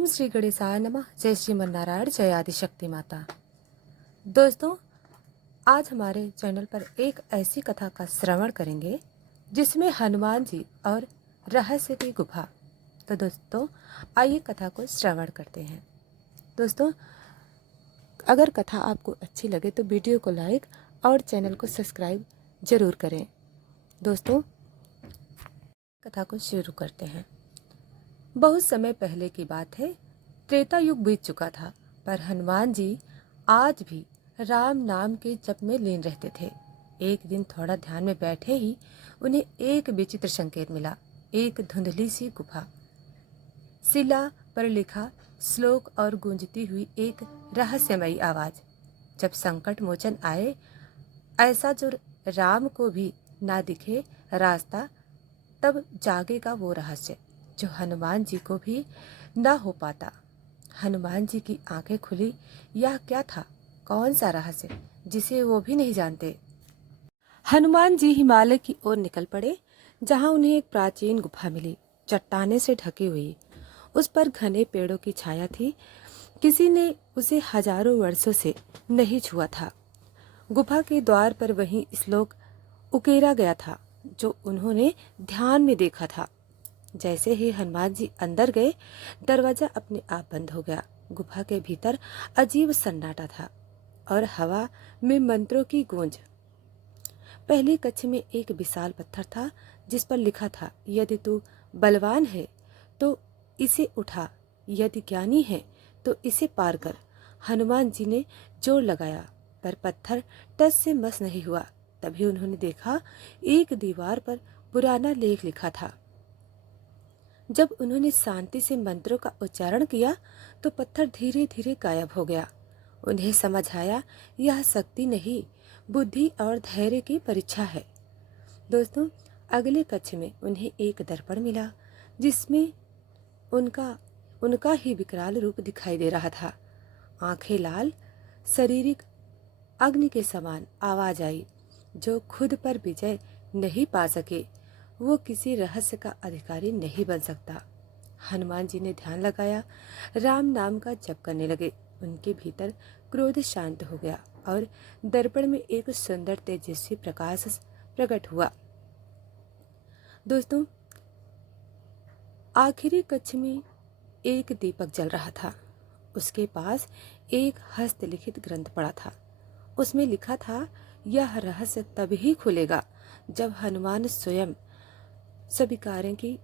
ओम श्री गणेशाय नमः। जय श्रीमन्नारायण, जय आदिशक्ति माता। दोस्तों, आज हमारे चैनल पर एक ऐसी कथा का श्रवण करेंगे जिसमें हनुमान जी और रहस्य की गुफा। तो दोस्तों, आइए कथा को श्रवण करते हैं। दोस्तों, अगर कथा आपको अच्छी लगे तो वीडियो को लाइक और चैनल को सब्सक्राइब जरूर करें। दोस्तों, कथा को शुरू करते हैं। बहुत समय पहले की बात है। त्रेता युग बीत चुका था, पर हनुमान जी आज भी राम नाम के जप में लीन रहते थे। एक दिन थोड़ा ध्यान में बैठे ही उन्हें एक विचित्र संकेत मिला। एक धुंधली सी गुफा, शिला पर लिखा श्लोक और गूंजती हुई एक रहस्यमयी आवाज। जब संकट मोचन आए, ऐसा जो राम को भी ना दिखे रास्ता, तब जागेगा वो रहस्य जो हनुमान जी को भी ना हो पाता। हनुमान जी की आंखें खुली। यह क्या था? कौन सा रहस्य जिसे वो भी नहीं जानते? हनुमान जी हिमालय की ओर निकल पड़े, जहां उन्हें एक प्राचीन गुफा मिली, चट्टाने से ढकी हुई। उस पर घने पेड़ों की छाया थी। किसी ने उसे हजारों वर्षों से नहीं छुआ था। गुफा के द्वार पर वही श्लोक उकेरा गया था जो उन्होंने ध्यान में देखा था। जैसे ही हनुमान जी अंदर गए, दरवाजा अपने आप बंद हो गया। गुफा के भीतर अजीब सन्नाटा था और हवा में मंत्रों की गूंज। पहली कक्ष में एक विशाल पत्थर था जिस पर लिखा था, यदि तू बलवान है तो इसे उठा, यदि ज्ञानी है तो इसे पार कर। हनुमान जी ने जोर लगाया, पर पत्थर टस से मस नहीं हुआ। तभी उन्होंने देखा, एक दीवार पर पुराना लेख लिखा था। जब उन्होंने शांति से मंत्रों का उच्चारण किया तो पत्थर धीरे धीरे गायब हो गया। उन्हें समझ आया, यह शक्ति नहीं, बुद्धि और धैर्य की परीक्षा है। दोस्तों, अगले कक्ष में उन्हें एक दर्पण मिला जिसमें उनका ही विकराल रूप दिखाई दे रहा था। आंखें लाल, शारीरिक अग्नि के समान। आवाज आई, जो खुद पर विजय नहीं पा सके वो किसी रहस्य का अधिकारी नहीं बन सकता। हनुमान जी ने ध्यान लगाया, राम नाम का जप करने लगे। उनके भीतर क्रोध शांत हो गया और दर्पण में एक सुंदर तेजस्वी प्रकाश प्रकट हुआ। दोस्तों, आखिरी कक्ष में एक दीपक जल रहा था। उसके पास एक हस्तलिखित ग्रंथ पड़ा था। उसमें लिखा था, यह रहस्य तभी खुलेगा जब हनुमान स्वयं स्वीकारें कि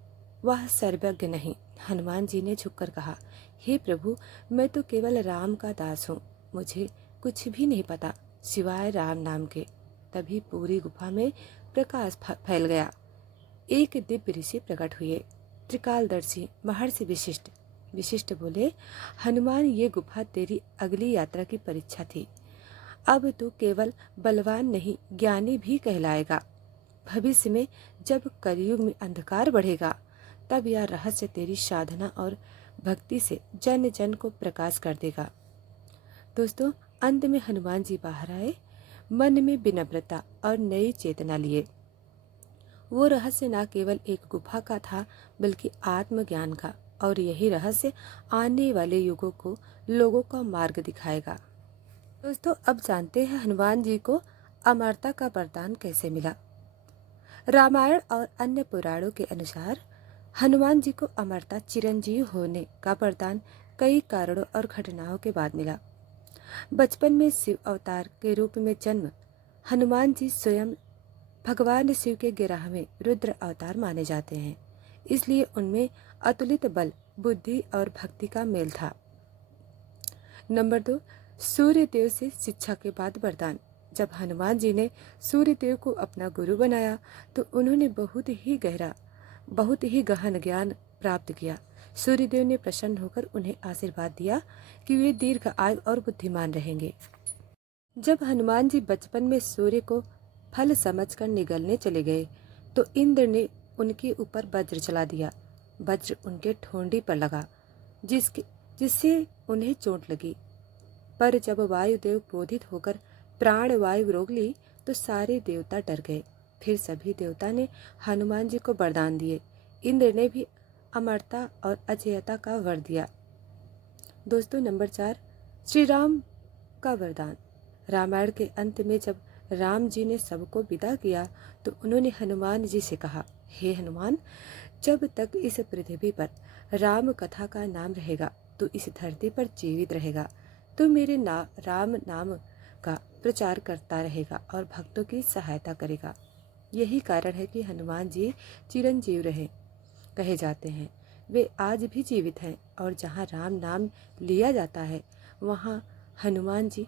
वह सर्वज्ञ नहीं। हनुमान जी ने झुककर कहा, हे प्रभु, मैं तो केवल राम का दास हूँ। मुझे कुछ भी नहीं पता सिवाय राम नाम के। तभी पूरी गुफा में प्रकाश फैल गया। एक दिव्य ऋषि प्रकट हुए, त्रिकालदर्शी महर्षि विशिष्ट। विशिष्ट बोले, हनुमान, ये गुफा तेरी अगली यात्रा की परीक्षा थी। अब तू केवल बलवान नहीं, ज्ञानी भी कहलाएगा। भविष्य में जब कलयुग में अंधकार बढ़ेगा, तब यह रहस्य तेरी साधना और भक्ति से जन जन को प्रकाश कर देगा। दोस्तों, अंत में हनुमान जी बाहर आए, मन में विनम्रता और नई चेतना लिए। वो रहस्य न केवल एक गुफा का था, बल्कि आत्मज्ञान का, और यही रहस्य आने वाले युगों को लोगों का मार्ग दिखाएगा। दोस्तों, अब जानते हैं हनुमान जी को अमरता का वरदान कैसे मिला। रामायण और अन्य पुराणों के अनुसार हनुमान जी को अमरता, चिरंजीव होने का वरदान कई कारणों और घटनाओं के बाद मिला। बचपन में शिव अवतार के रूप में जन्म। हनुमान जी स्वयं भगवान शिव के 11वें रुद्र अवतार माने जाते हैं, इसलिए उनमें अतुलित बल, बुद्धि और भक्ति का मेल था। नंबर 2, सूर्य देव से शिक्षा के बाद वरदान। जब हनुमान जी ने सूर्य देव को अपना गुरु बनाया तो उन्होंने बहुत ही गहन ज्ञान प्राप्त किया। सूर्य देव ने प्रसन्न होकर उन्हें आशीर्वाद दिया कि वे दीर्घ आयु और बुद्धिमान रहेंगे। जब हनुमान जी बचपन में सूर्य को फल समझकर निगलने चले गए तो इंद्र ने उनके ऊपर वज्र चला दिया। वज्र उनके ठोंडी पर लगा, जिससे उन्हें चोट लगी। पर जब वायुदेव क्रोधित होकर प्राण वायु रोक ली तो सारे देवता डर गए। फिर सभी देवता ने हनुमान जी को वरदान दिए। इंद्र ने भी अमरता और अजेयता का वर दिया। दोस्तों नंबर 4, श्री राम का वरदान। रामायण के अंत में जब राम जी ने सबको विदा किया तो उन्होंने हनुमान जी से कहा, हे हनुमान, जब तक इस पृथ्वी पर राम कथा का नाम रहेगा तो इस धरती पर जीवित रहेगा। तो मेरे राम नाम का प्रचार करता रहेगा और भक्तों की सहायता करेगा। यही कारण है कि हनुमान जी चिरंजीव रहे कहे जाते हैं। वे आज भी जीवित हैं और जहाँ राम नाम लिया जाता है वहाँ हनुमान जी